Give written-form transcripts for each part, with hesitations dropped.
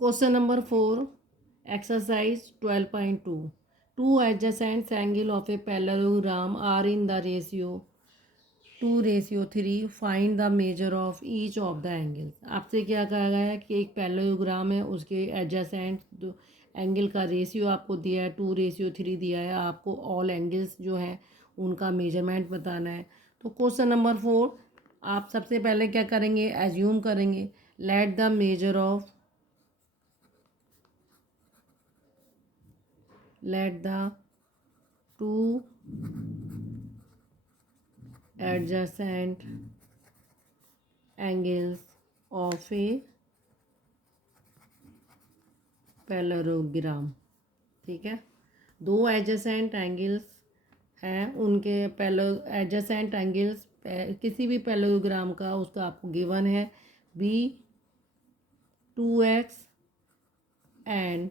Question number 4, exercise 12.2. Two adjacent angles of a parallelogram are in the ratio 2:3. Find the measure of each of the angles. आपसे क्या कहा गया है कि एक पैरेललोग्राम है, उसके एडजेसेंट एंगल का रेशियो आपको दिया है 2:3 दिया है। आपको ऑल एंगल्स जो है उनका मेजरमेंट बताना है। तो क्वेश्चन नंबर 4 आप सबसे पहले क्या करेंगे, एज्यूम करेंगे let the measure of let the two adjacent angles of a parallelogram, ठीक है। दो एडजेसेंट एंगल्स हैं, उनके एडजेसेंट एंगल्स किसी भी पैरेललोग्राम का उसका आपको गिवन है B 2x and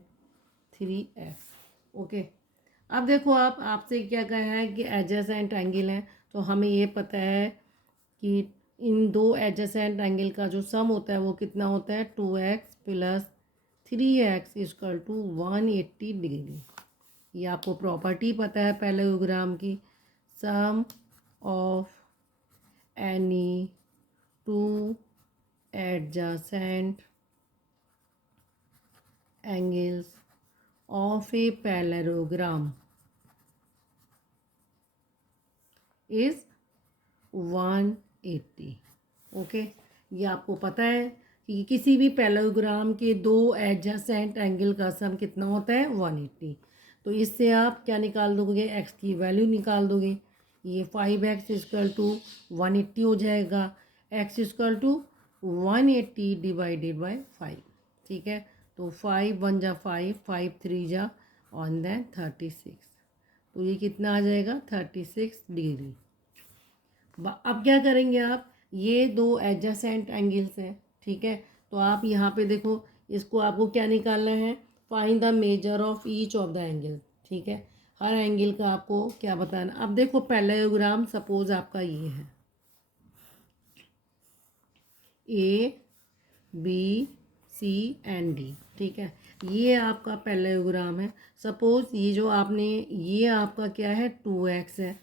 3x। Okay, अब देखो आपसे क्या कहा है कि एडजेसेंट एंगल है, तो हमें ये पता है कि इन दो एडजेसेंट एंगल का जो सम होता है वो कितना होता है 2x plus 3x equal to 180 degree. ये आपको प्रॉपर्टी पता है पैरेललोग्राम की, sum of any two adjacent angles of a parallelogram is 180। Okay, ये आपको पता है कि किसी भी पैरेललोग्राम के दो एडजेसेंट एंगल का सम कितना होता है 180। तो इससे आप क्या निकाल दोगे, x की वैल्यू निकाल दोगे। ये 5x इक्वल टू 180 हो जाएगा, x equal to 180 divided by 5, ठीक है। तो 5 1 जा 5, 5 3 जा ऑन देन 36, तो ये कितना आ जाएगा 36 डिग्री। अब क्या करेंगे आप, ये दो एडजेसेंट एंगल्स हैं, ठीक है। तो आप यहाँ पे देखो, इसको आपको क्या निकालना है, find the measure of each of the angle, ठीक है। हर एंगल का आपको क्या बताना। अब देखो पैरेललोग्राम सपोज आपका ये है A B C and D, ठीक है। ये आपका पैरेललोग्राम है। सपोज ये जो आपने, ये आपका क्या है 2x है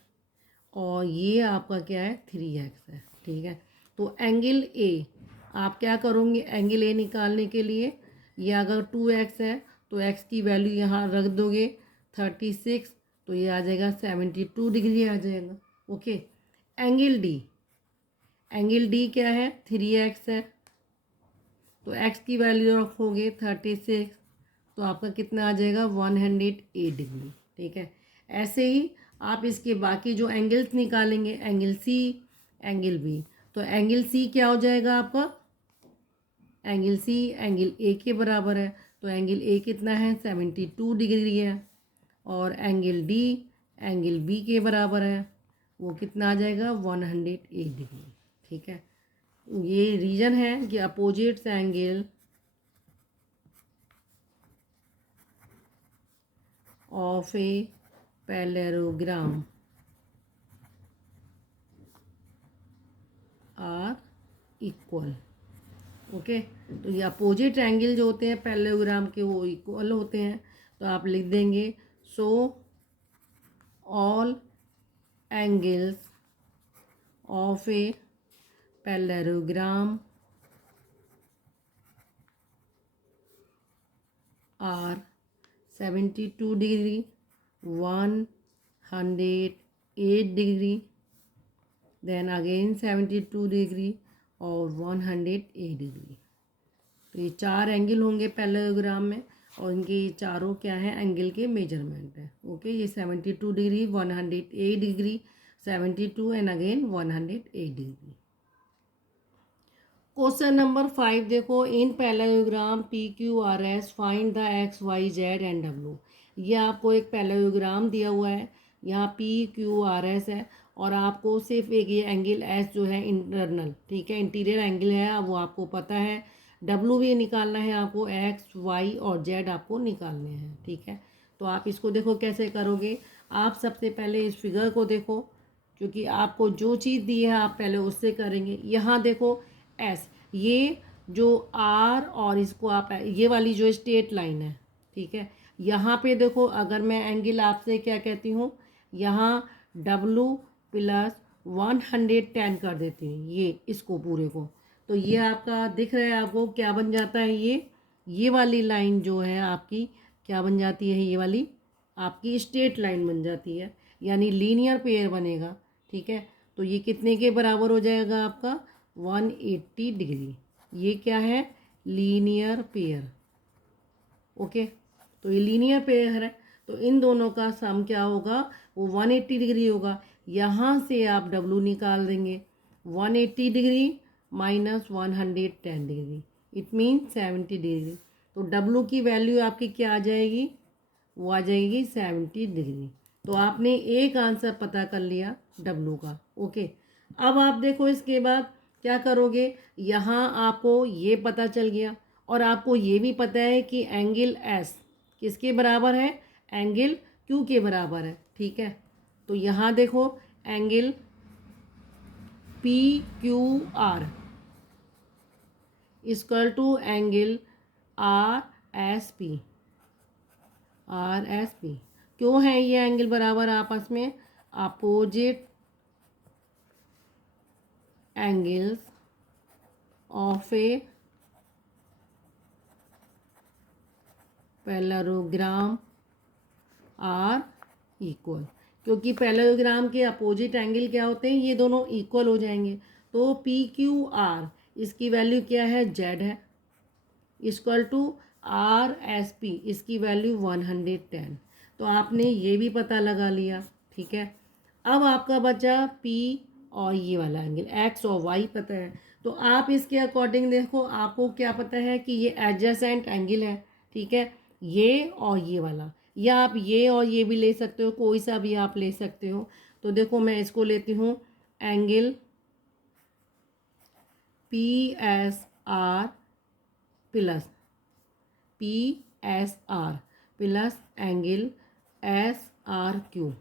और ये आपका क्या है 3x है, ठीक है। तो एंगल ए आप क्या करोगे, एंगल ए निकालने के लिए, ये अगर 2x है तो x की वैल्यू यहाँ रख दोगे 36, तो ये आ जाएगा 72 डिग्री आ जाएगा। ओके, एंगल डी क्या है 3x है, तो x की वैल्यू रखोगे 36, तो आपका कितना आ जाएगा 108 डिग्री, ठीक है। ऐसे ही आप इसके बाकी जो एंगल्स निकालेंगे, एंगल सी एंगल बी, तो एंगल सी क्या हो जाएगा आपका, एंगल सी एंगल ए के बराबर है, तो एंगल ए कितना है 72 डिग्री है, और एंगल डी एंगल बी के बराबर है, वो कितना आ जाएगा 108 डिग्री, ठीक है। ये रीजन है कि opposites angle of a parallelogram are equal. Okay, तो ये अपोजिट एंगल जो होते हैं पैरेललोग्राम के वो इक्वल होते हैं, तो आप लिख देंगे so all angles of a parallelogram are 72 degree, 108 degree, then again 72 degree और 108 डिग्री। तो ये चार एंगल होंगे पैरेललोग्राम में, और इनके चारों क्या है एंगल के मेजरमेंट है। ओके, ये 72 degree, 108 degree, 72 and again 108 degree. Question number 5 देखो, in parallelogram P Q R S find the X Y Z and W. ये आपको एक पैरेललोग्राम दिया हुआ है, यहाँ पी क्यू आर एस है, और आपको सिर्फ एक ये एंगल एस जो है इंटरनल, ठीक है, इंटीरियर एंगल है, वो आपको पता है। डब्ल्यू भी निकालना है आपको, एक्स वाई और जेड आपको निकालने हैं, ठीक है। तो आप इसको देखो कैसे करोगे। आप सबसे पहले इस फिगर को देखो, क्योंकि आपको जो चीज़ दी है आप पहले उससे करेंगे। यहाँ देखो एस, ये जो आर और इसको आप ये वाली जो स्ट्रेट लाइन है, ठीक है, यहाँ पे देखो अगर मैं एंगल आपसे क्या कहती हूँ, यहाँ डब्लू प्लस 110 कर देती हूँ ये इसको पूरे को, तो ये आपका दिख रहा है आपको क्या बन जाता है, ये वाली लाइन जो है आपकी क्या बन जाती है, ये वाली आपकी स्ट्रेट लाइन बन जाती है, यानी लीनियर पेयर बनेगा। ठीक है, तो ये कितने के बराबर हो जाएगा आपका 180 डिग्री। ये क्या है, लीनियर पेयर। ओके, तो ये लीनियर पेयर है, तो इन दोनों का सम क्या होगा, वो 180 डिग्री होगा। यहाँ से आप डब्लू निकाल देंगे, 180 degree minus 110 degree, it mean 70 degree. तो डब्लू की वैल्यू आपकी क्या आ जाएगी, वो आ जाएगी 70 डिग्री। तो आपने एक आंसर पता कर लिया डब्लू का। ओके, अब आप देखो इसके बाद क्या करोगे, यहाँ आपको ये पता चल गया और आपको ये भी पता है कि एंगल एस किसके बराबर है, एंगल क्यू के बराबर है। ठीक है, तो यहाँ देखो angle P Q R equal to angle R S P, R S P. क्यों है ये एंगल बराबर आपस में, opposite angles of a parallelogram are equal. क्योंकि पैरेललोग्राम के अपोजिट एंगल क्या होते हैं, ये दोनों इक्वल हो जाएंगे। तो पी क्यू आर इसकी वैल्यू क्या है, जेड है, equal to R S P इसकी वैल्यू 110। तो आपने ये भी पता लगा लिया। ठीक है, अब आपका बचा पी और ये वाला एंगल, एक्स और वाई पता है। तो आप इसके अकॉर्डिंग देखो, आपको क्या पता है कि ये एडजेसेंट एंगल है। ठीक है, ये और ये वाला, या आप ये और ये भी ले सकते हो, कोई सा भी आप ले सकते हो। तो देखो मैं इसको लेती हूँ angle P S R plus P S R plus angle S R Q.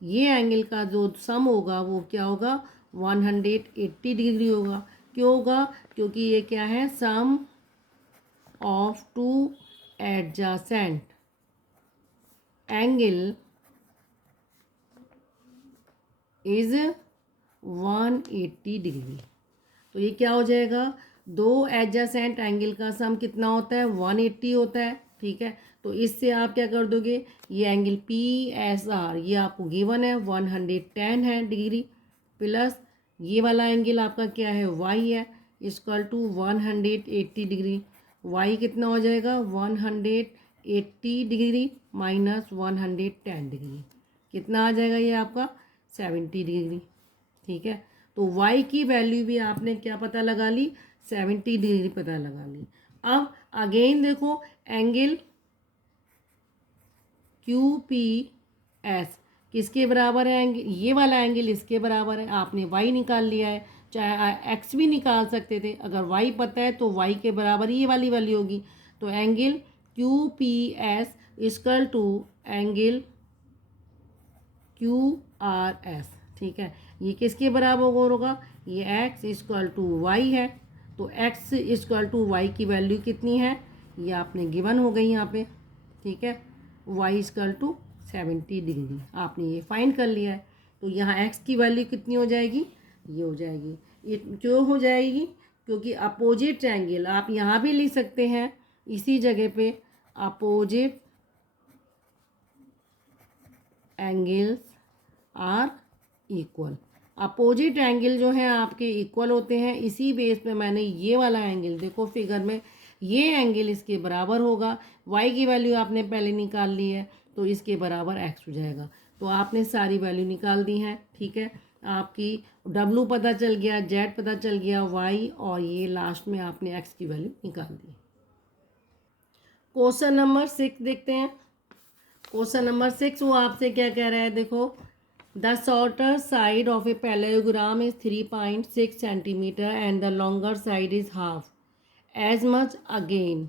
ये एंगल का जो सम होगा वो क्या होगा, 180 डिग्री होगा। क्यों होगा, क्योंकि ये क्या है, sum of two adjacent angle is 180 degree. तो ये क्या हो जाएगा, दो एडजेसेंट एंगल का सम कितना होता है, 180 होता है। ठीक है, तो इससे आप क्या कर दोगे, ये एंगल पी एस आर ये आपको गिवन है 110 है डिग्री, प्लस ये वाला एंगल आपका क्या है, वाई है, इक्वल टू 180 डिग्री। वाई कितना हो जाएगा, 180 डिग्री माइनस 110 डिग्री, कितना आ जाएगा ये आपका 70 डिग्री। ठीक है, तो y की वैल्यू भी आपने क्या पता लगा ली, 70 डिग्री पता लगा ली। अब अगेन देखो एंगल क्यू पी एस किसके बराबर है, एंगल ये वाला एंगल इसके बराबर है। आपने y निकाल लिया है, चाहे x भी निकाल सकते थे। अगर y पता है तो y के बराबर ये वाली वैल्यू होगी। तो angle Q P S equal to angle Q R S. ठीक है, ये किसके बराबर होगा, ये x इक्वल टू वाई है। तो x इक्वल टू वाई की वैल्यू कितनी है, ये आपने गिवन हो गई यहाँ पे। ठीक है, y इक्वल टू 70 डिग्री आपने ये फाइंड कर लिया है। तो यहाँ x की वैल्यू कितनी हो जाएगी, ये हो जाएगी। ये क्यों हो जाएगी, क्योंकि अपोजिट एंगल आप यहाँ भी लिख सकते हैं इसी जगह पे, opposite angles are equal. Opposite angle जो है आपके इक्वल होते हैं, इसी बेस पे मैंने ये वाला एंगल देखो फिगर में, ये एंगल इसके बराबर होगा। y की वैल्यू आपने पहले निकाल ली है, तो इसके बराबर x हो जाएगा। तो आपने सारी वैल्यू निकाल दी हैं। ठीक है, आपकी w पता चल गया, z पता चल गया, y और ये लास्ट में आपने x की वैल्यू निकाल दी। क्वेश्चन नंबर 6 देखते हैं। क्वेश्चन नंबर 6 वो आपसे क्या कह रहा है, देखो the shorter side of a parallelogram is 3.6 centimeter and the longer side is half as much again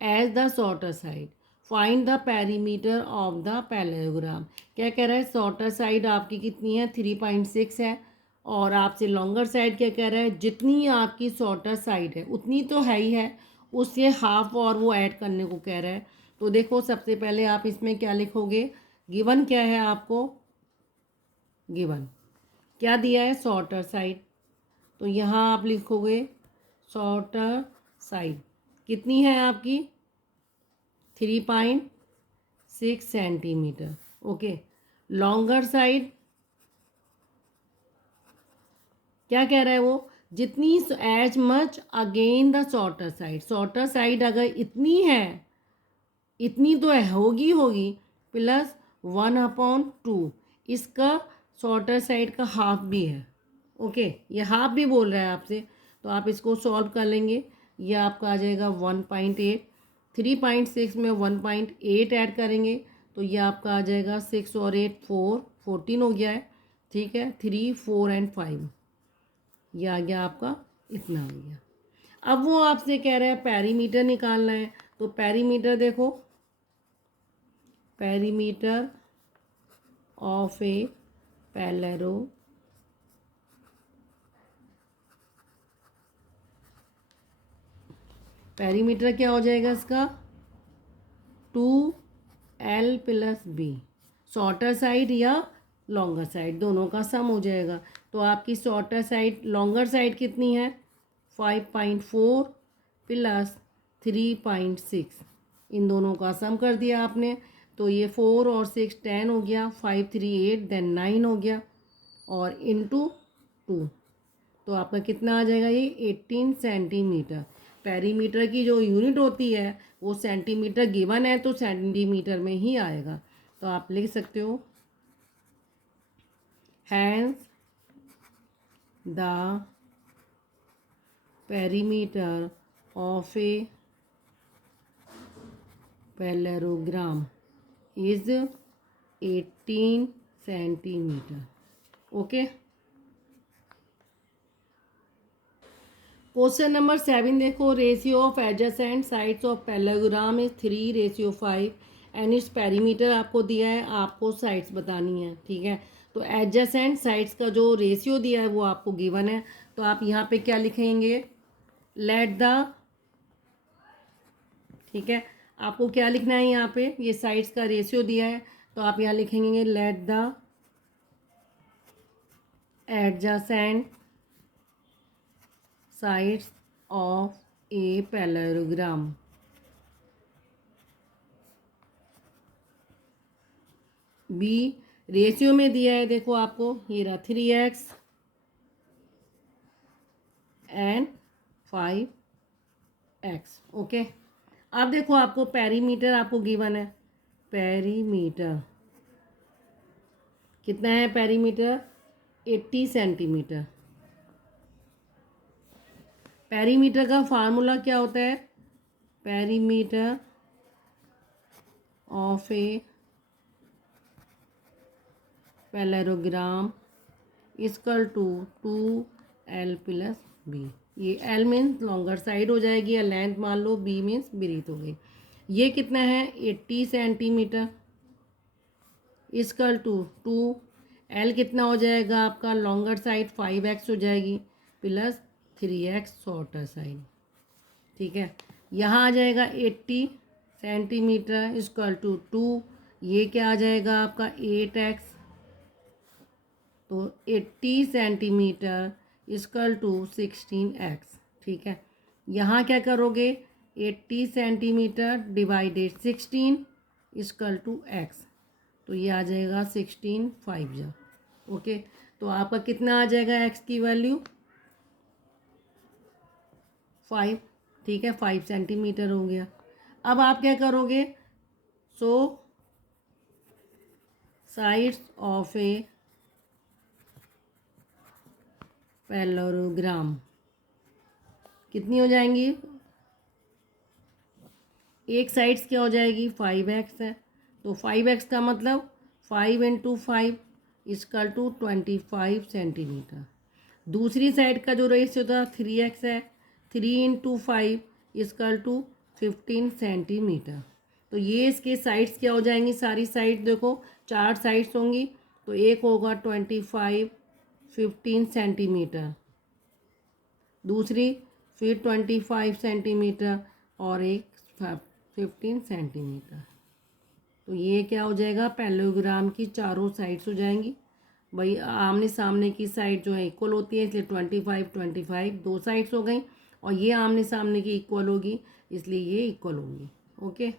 as the shorter side. Find the perimeter of the parallelogram. क्या कह रहा है, शॉर्टर साइड आपकी कितनी है, 3.6 है और आपसे लॉन्गर साइड क्या कह रहा है, जितनी आपकी शॉर्टर साइड है उतनी तो है ही है, उससे हाफ और वो ऐड करने को कह रहा है। तो देखो सबसे पहले आप इसमें क्या लिखोगे, गिवन क्या है आपको, गिवन क्या दिया है, शॉर्टर साइड। तो यहाँ आप लिखोगे शॉर्टर साइड कितनी है आपकी, 3.6 सेंटीमीटर। ओके, लॉन्गर साइड क्या कह रहा है वो, जितनी as much again the shorter side, shorter side अगर इतनी है, इतनी तो होगी होगी, प्लस 1/2, इसका शॉर्टर साइड का हाफ भी है। ओके, ये हाफ भी बोल रहा है आपसे, तो आप इसको सॉल्व कर लेंगे। ये आपका आ जाएगा 1.8, 3.6 में 1.8 ऐड करेंगे तो ये आपका आ जाएगा 6 और 8 4, 14 हो गया है। ठीक है, 3 4 एंड 5, ये आ गया आपका, इतना आ गया। अब वो आपसे कह रहा है पेरीमीटर निकालना है, तो पेरीमीटर देखो, पेरीमीटर ऑफ ए पैरेललो, पेरीमीटर क्या हो जाएगा इसका, 2L + B, शॉर्टर साइड या लॉन्गर साइड दोनों का सम हो जाएगा। तो आपकी शॉर्टर साइड, लॉन्गर साइड कितनी है, 5.4 + 3.6, इन दोनों का सम कर दिया आपने, तो ये 4 और 6 10 हो गया, 5 3 8 देन 9 हो गया, और इंटू 2, तो आपका कितना आ जाएगा, ये 18 सेंटीमीटर। पेरीमीटर की जो यूनिट होती है वो सेंटीमीटर गिवन है तो सेंटीमीटर में ही आएगा। तो आप लिख सकते हो, hence the perimeter of a parallelogram is 18 centimetre. Okay, question number 7 देखो, ratio of adjacent sides of parallelogram is 3:5 and इस पेरीमीटर आपको दिया है, आपको साइड्स बतानी है। ठीक है, तो एडजेसेंट साइड्स का जो रेशियो दिया है वो आपको गिवन है, तो आप यहाँ पे क्या लिखेंगे, लेट द, ठीक है, आपको क्या लिखना है यहाँ पे, ये साइड्स का रेशियो दिया है, तो आप यहाँ लिखेंगे let the adjacent sides of a parallelogram be, ratio में दिया है देखो आपको, ये रहा 3x एंड 5x। ओके, अब देखो आपको पेरीमीटर आपको गिवन है, पेरीमीटर कितना है, पेरीमीटर 80 सेंटीमीटर। पेरीमीटर का फार्मूला क्या होता है, perimeter of a parallelogram equal to 2L + B। ये L मीन्स लॉन्गर साइड हो जाएगी या लेंथ मान लो, B मीन्स ब्रीथ हो गई। ये कितना है, 80 सेंटीमीटर इक्वल टू 2L कितना हो जाएगा आपका, लॉन्गर साइड 5x हो जाएगी प्लस 3x शॉर्टर साइड। ठीक है, यहाँ आ जाएगा 80 सेंटीमीटर इक्वल टू 2, ये क्या आ जाएगा आपका 8x, तो 80 सेंटीमीटर इक्वल टू 16x। ठीक है, यहाँ क्या करोगे, 80 centimetre divided 16 equal to x, तो ये आ जाएगा 16 5 जा। ओके, तो आपका कितना आ जाएगा x की वैल्यू, 5। ठीक है, 5 सेंटीमीटर हो गया। अब आप क्या करोगे, सो साइड्स ऑफ ए पैरेललोग्राम कितनी हो जाएंगी, एक साइड्स क्या हो जाएगी, 5x है, तो 5x का मतलब 5 × 5 इक्वल टू 25 सेंटीमीटर। दूसरी साइड का जो रेशियो था 3x है, 3 × 5 इक्वल टू 15 सेंटीमीटर। तो ये इसके साइड्स क्या हो जाएंगी, सारी साइड देखो 4 साइड्स होंगी, तो एक होगा 25, 15 सेंटीमीटर, दूसरी फिर 25 सेंटीमीटर और एक 15 सेंटीमीटर। तो ये क्या हो जाएगा, पैरेललोग्राम की चारों साइड्स हो जाएंगी। भाई आमने सामने की साइड जो है इक्वल होती है, इसलिए 25 25 दो साइड्स हो गई, और ये आमने सामने की इक्वल होगी, इसलिए ये इक्वल होगी। ओके,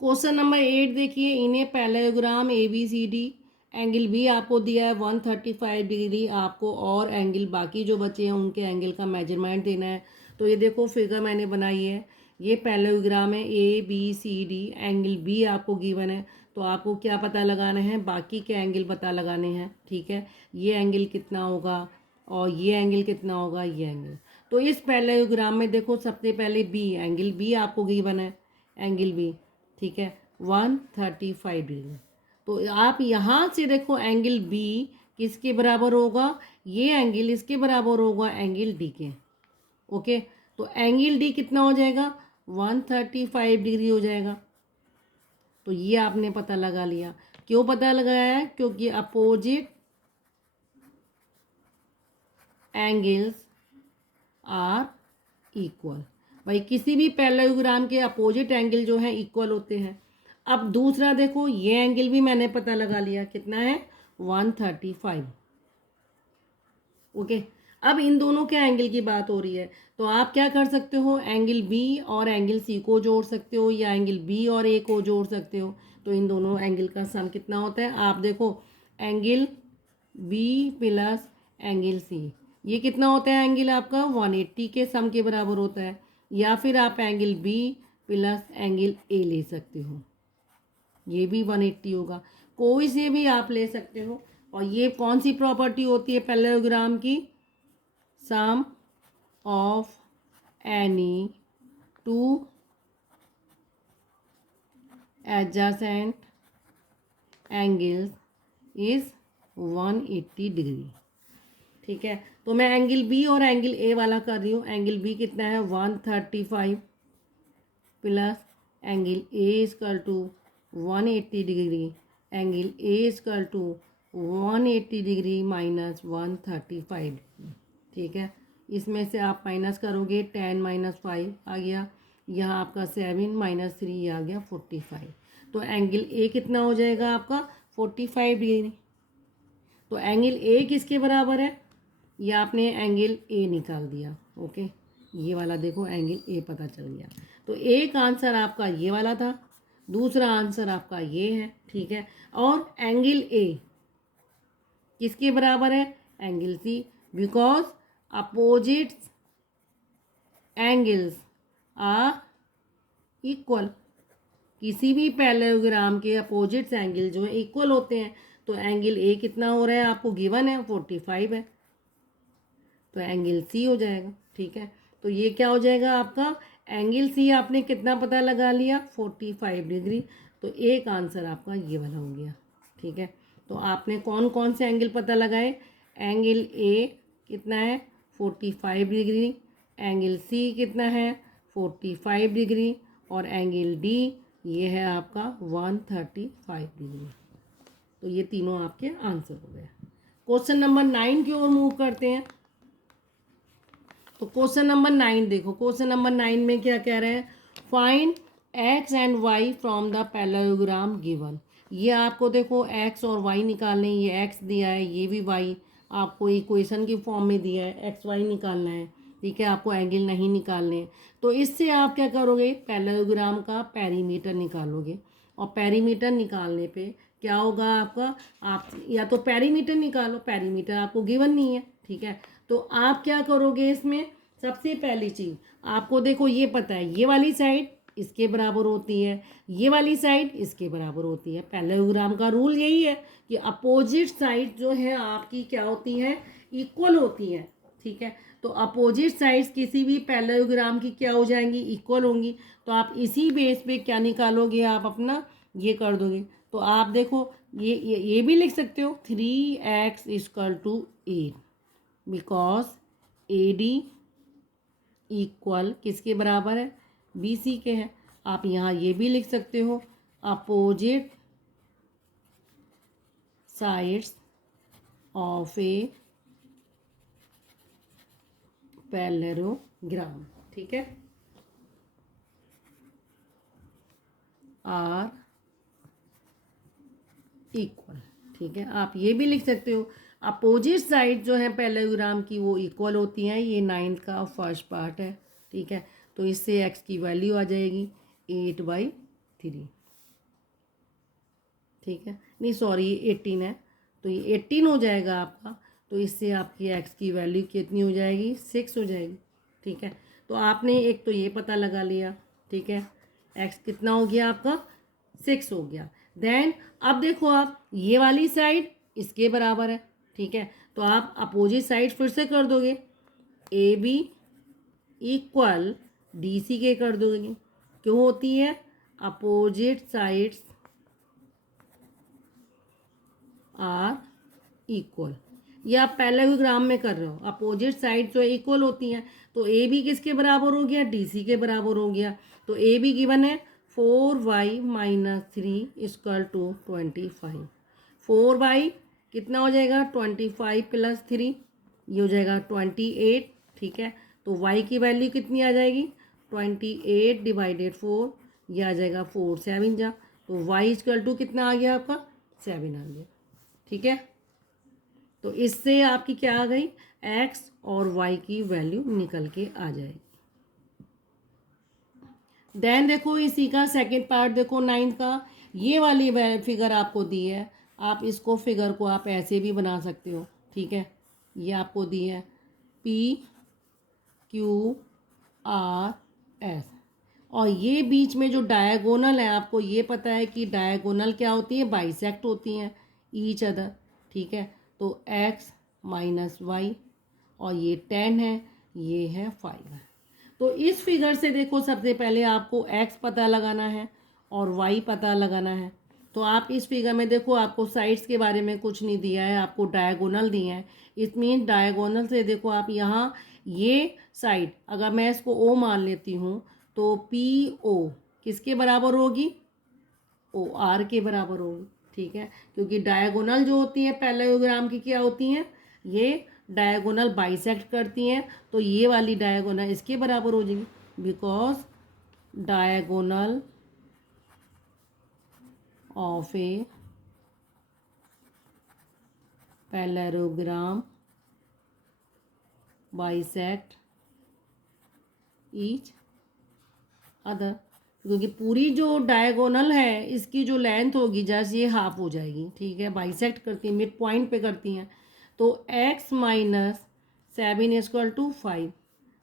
क्वेश्चन नंबर 8 देखिए, इन्हें पैरेललोग्राम ABCD, एंगल बी आपको दिया है 135 डिग्री आपको, और एंगल बाकी जो बचे हैं उनके एंगल का मेजरमेंट देना है। तो ये देखो फिगर मैंने बनाई है, ये पैरेललोग्राम है ABCD, एंगल बी आपको गिवन है, तो आपको क्या पता लगाना है, बाकी के एंगल पता लगाने हैं। ठीक है, ये एंगल कितना होगा और ये एंगल कितना होगा, ये एंगल। तो इस पैरेललोग्राम में देखो सबसे पहले बी, एंगल बी आपको गिवन है, एंगल बी, ठीक है, 135 डिग्री। तो आप यहाँ से देखो एंगल बी किसके बराबर होगा, ये एंगल इसके बराबर होगा एंगल डी के। ओके, तो एंगल डी कितना हो जाएगा, 135 डिग्री हो जाएगा। तो ये आपने पता लगा लिया। क्यों पता लगाया है, क्योंकि अपोजिट एंगल्स आर इक्वल। भाई किसी भी पैरेललोग्राम के अपोजिट एंगल जो है इक्वल होते हैं। अब दूसरा देखो, ये एंगल भी मैंने पता लगा लिया, कितना है, 135। ओके, अब इन दोनों के एंगल की बात हो रही है, तो आप क्या कर सकते हो, एंगल बी और एंगल सी को जोड़ सकते हो, या एंगल बी और ए को जोड़ सकते हो। तो इन दोनों एंगल का सम कितना होता है, आप देखो angle B plus angle C, ये कितना होता है एंगल आपका, 180 के सम के बराबर होता है। या फिर आप angle B plus angle A ले सकते हो, ये भी 180 होगा, कोई से भी आप ले सकते हो। और ये कौन सी प्रॉपर्टी होती है पैरेललोग्राम की, sum of any two adjacent angles is 180 degree. ठीक है, तो मैं एंगल बी और एंगल ए वाला कर रही हूँ। एंगल बी कितना है, 135 plus angle A is equal to 180 degree, angle A is equal to 180 degree minus 135 degree. ठीक है, इसमें से आप माइनस करोगे, 10 माइनस 5 आ गया, यहाँ आपका 7 माइनस 3 आ गया 45। तो एंगल ए कितना हो जाएगा आपका, 45 डिग्री। तो एंगल ए किसके बराबर है, ये आपने एंगल ए निकाल दिया। ओके, ये वाला देखो एंगल ए पता चल गया। तो एक आंसर आपका ये वाला था, दूसरा आंसर आपका ये है। ठीक है, और एंगल ए किसके बराबर है, angle C, because opposites angles are equal. किसी भी पैरेललोग्राम के अपोजिट्स एंगल जो है इक्वल होते हैं। तो एंगल ए कितना हो रहा है आपको गिवन है, 45 है, तो एंगल सी हो जाएगा। ठीक है, तो ये क्या हो जाएगा आपका, एंगल सी आपने कितना पता लगा लिया, 45 डिग्री। तो एक आंसर आपका ये वाला हो गया। ठीक है, तो आपने कौन कौन से एंगल पता लगाए, एंगल ए कितना है, 45 डिग्री, एंगल सी कितना है, 45 डिग्री, और एंगल डी ये है आपका 135 डिग्री। तो ये तीनों आपके आंसर हो गए। क्वेश्चन नंबर 9 की ओर मूव करते हैं। तो क्वेश्चन नंबर 9 देखो, क्वेश्चन नंबर 9 में क्या कह रहे हैं, find X and Y from the parallelogram given. ये आपको देखो एक्स और वाई निकालने, ये एक्स दिया है, ये भी वाई आपको इक्वेशन की फॉर्म में दिया है, एक्स वाई निकालना है। ठीक है, आपको एंगल नहीं निकालने। तो इससे आप क्या करोगे, पैरेललोग्राम का पेरीमीटर निकालोगे, और पेरीमीटर निकालने पे क्या होगा आपका, आप या तो पेरीमीटर निकालो, पेरीमीटर आपको गिवन नहीं है। ठीक है, तो आप क्या करोगे, इसमें सबसे पहली चीज़ आपको देखो ये पता है, ये वाली साइड इसके बराबर होती है, ये वाली साइड इसके बराबर होती है। पैरेललोग्राम का रूल यही है कि अपोजिट साइड जो है आपकी क्या होती है, इक्वल होती है। ठीक है, तो अपोजिट साइड्स किसी भी पैरेललोग्राम की क्या हो जाएंगी, इक्वल होंगी। तो आप इसी बेस पे क्या निकालोगे, आप अपना ये कर दोगे। तो आप देखो ये भी लिख सकते हो, 3x equal to 8, because A D equal किसके बराबर है, बी सी के है। आप यहाँ ये भी लिख सकते हो, opposite sides of a parallelogram, ठीक है, आर इक्वल, ठीक है। आप ये भी लिख सकते हो अपोजिट साइड जो है पैरेललोग्राम की वो इक्वल होती हैं। ये 9th का फर्स्ट पार्ट है, ठीक है। तो इससे एक्स की वैल्यू आ जाएगी 8/3, ठीक है। नहीं सॉरी, ये 18 है, तो ये 18 हो जाएगा आपका। तो इससे आपकी एक्स की वैल्यू कितनी हो जाएगी, 6 हो जाएगी, ठीक है। तो आपने एक तो ये पता लगा लिया, ठीक है, एक्स कितना हो गया आपका, 6 हो गया। देन अब देखो आप ये वाली साइड इसके बराबर है, ठीक है। तो आप अपोजिट साइड फिर से कर दोगे, A B equal D C के कर दोगे। क्यों होती है, अपोजिट साइड्स आर इक्वल। ये आप पैरेललोग्राम में कर रहे हो, अपोजिट साइड जो इक्वल होती हैं। तो ए बी किसके बराबर हो गया, डी सी के बराबर हो गया। तो ए बी गिवन है 4y-3 इक्वल टू 25। 4y कितना हो जाएगा, 25 + 3, ये हो जाएगा 28, ठीक है। तो y की वैल्यू कितनी आ जाएगी, 28/4, ये आ जाएगा 4 7 जा। तो y इक्वल टू कितना आ गया आपका, 7 आ गया, ठीक है। तो इससे आपकी क्या आ गई, x और y की वैल्यू निकल के आ जाएगी। देन देखो इसी का सेकंड पार्ट देखो 9th का, ये वाली फिगर आपको दी है। आप इसको फिगर को आप ऐसे भी बना सकते हो, ठीक है। ये आपको दी है PQRS, और ये बीच में जो डायगोनल है, आपको ये पता है कि डायगोनल क्या होती है, बाइसेक्ट होती हैं ईच अदर, ठीक है। तो x - y, और ये 10 है, ये है 5 है। तो इस फिगर से देखो सबसे पहले आपको x पता लगाना है और y पता लगाना है। तो आप इस फिगर में देखो आपको साइड्स के बारे में कुछ नहीं दिया है, आपको डायगोनल दिए हैं। इट मीन डायगोनल से देखो आप यहाँ ये साइड अगर मैं इसको O मान लेती हूँ तो PO किसके बराबर होगी, OR के बराबर होगी, ठीक है। क्योंकि डायगोनल जो होती है पैरेललोग्राम की क्या होती हैं, ये डायगोनल बाइसेक्ट करती हैं। तो ये वाली डायगोनल इसके बराबर हो जाएगी, because diagonal of a parallelogram bisect each other. क्योंकि पूरी जो डायगोनल है इसकी जो लेंथ होगी जैसे ये हाफ हो जाएगी, ठीक है, बाइसेक्ट करती हैं, मिड पॉइंट पे करती हैं। तो x - 7 इक्वल टू 5,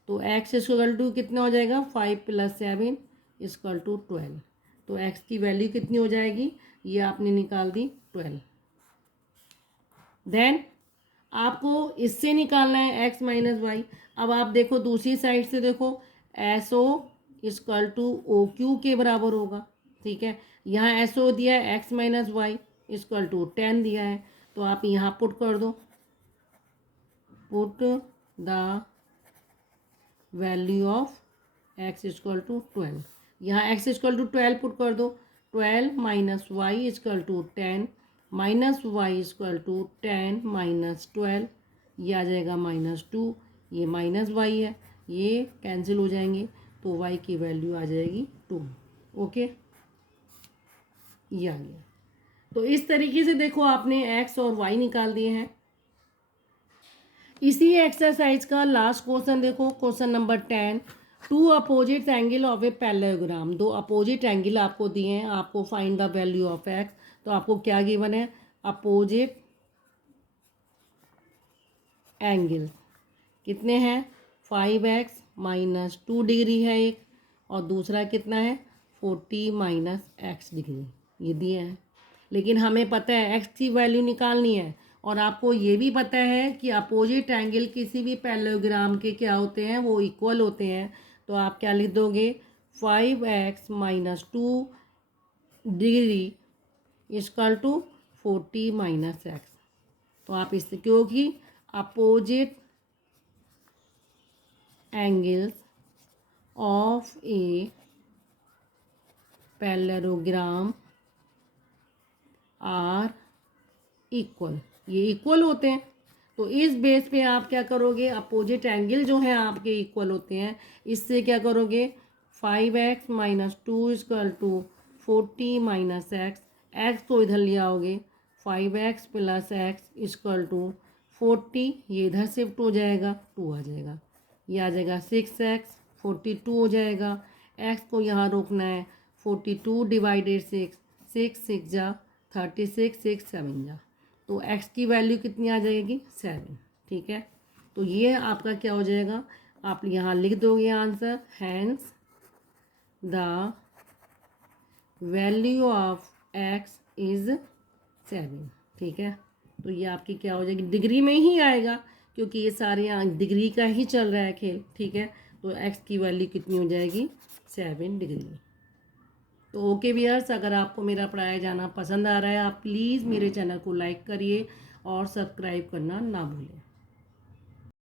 तो x इक्वल टू कितना हो जाएगा, 5 + 7 इक्वल टू 12। तो x की वैल्यू कितनी हो जाएगी, ये आपने निकाल दी 12। देन आपको इससे निकालना है x - y। अब आप देखो दूसरी साइड से देखो, SO इक्वल टू OQ के बराबर होगा, ठीक है। यहाँ SO दिया है x - y इक्वल टू 10 दिया है। तो आप यहाँ पुट कर दो, put the value of x equal to 12। यहाँ x इक्वल टू 12 पुट कर दो, 12 - y equal to 10, -y equal to 10 - 12, ये आ जाएगा -2, ये -y है, ये कैंसिल हो जाएंगे। तो y की वैल्यू आ जाएगी 2, ओके, ये आ गया। तो इस तरीके से देखो आपने x और y निकाल दिए हैं। इसी एक्सरसाइज का लास्ट क्वेश्चन देखो, question number 10, 2 opposite angle of a parallelogram. 2 opposite angle आपको दिए हैं, आपको find the value of x। तो आपको क्या गिवन है, अपोजिट एंगल कितने हैं, 5x - 2 डिग्री है एक, और दूसरा कितना है 40 - x डिग्री, ये दिए हैं। लेकिन हमें पता है x की वैल्यू निकालनी है, और आपको ये भी पता है कि अपोजिट एंगल किसी भी पैरेललोग्राम के क्या होते हैं, वो इक्वल होते हैं। तो आप क्या लिख दोगे, 5x - 2 degree equal to 40 - x। तो आप इससे, क्योंकि opposite angles of a parallelogram are equal, ये इक्वल होते हैं। तो इस बेस पे आप क्या करोगे, अपोजिट एंगल जो है आपके इक्वल होते हैं, इससे क्या करोगे, 5x minus 2 equal to 40 minus X, X को इधर ले आओगे, 5x plus x is equal to 40, ये इधर शिफ्ट हो जाएगा, 2 आ जाएगा, ये आ जाएगा 6x, 42 हो जाएगा, x को यहाँ रोकना है, 42 डिवाइडेड 6, 6 जा 36, 6 7 जा, तो x की वैल्यू कितनी आ जाएगी, 7। ठीक है, तो ये आपका क्या हो जाएगा, आप यहाँ लिख दोगे answer, hence the value of x is 7। ठीक है, तो ये आपकी क्या हो जाएगी, डिग्री में ही आएगा क्योंकि ये सारे यहाँ डिग्री का ही चल रहा है खेल। ठीक है, तो x की वैल्यू कितनी हो जाएगी, 7 डिग्री। तो ओके व्यूअर्स, अगर आपको मेरा पढ़ाया जाना पसंद आ रहा है, आप प्लीज़ मेरे चैनल को लाइक करिए और सब्सक्राइब करना ना भूलें।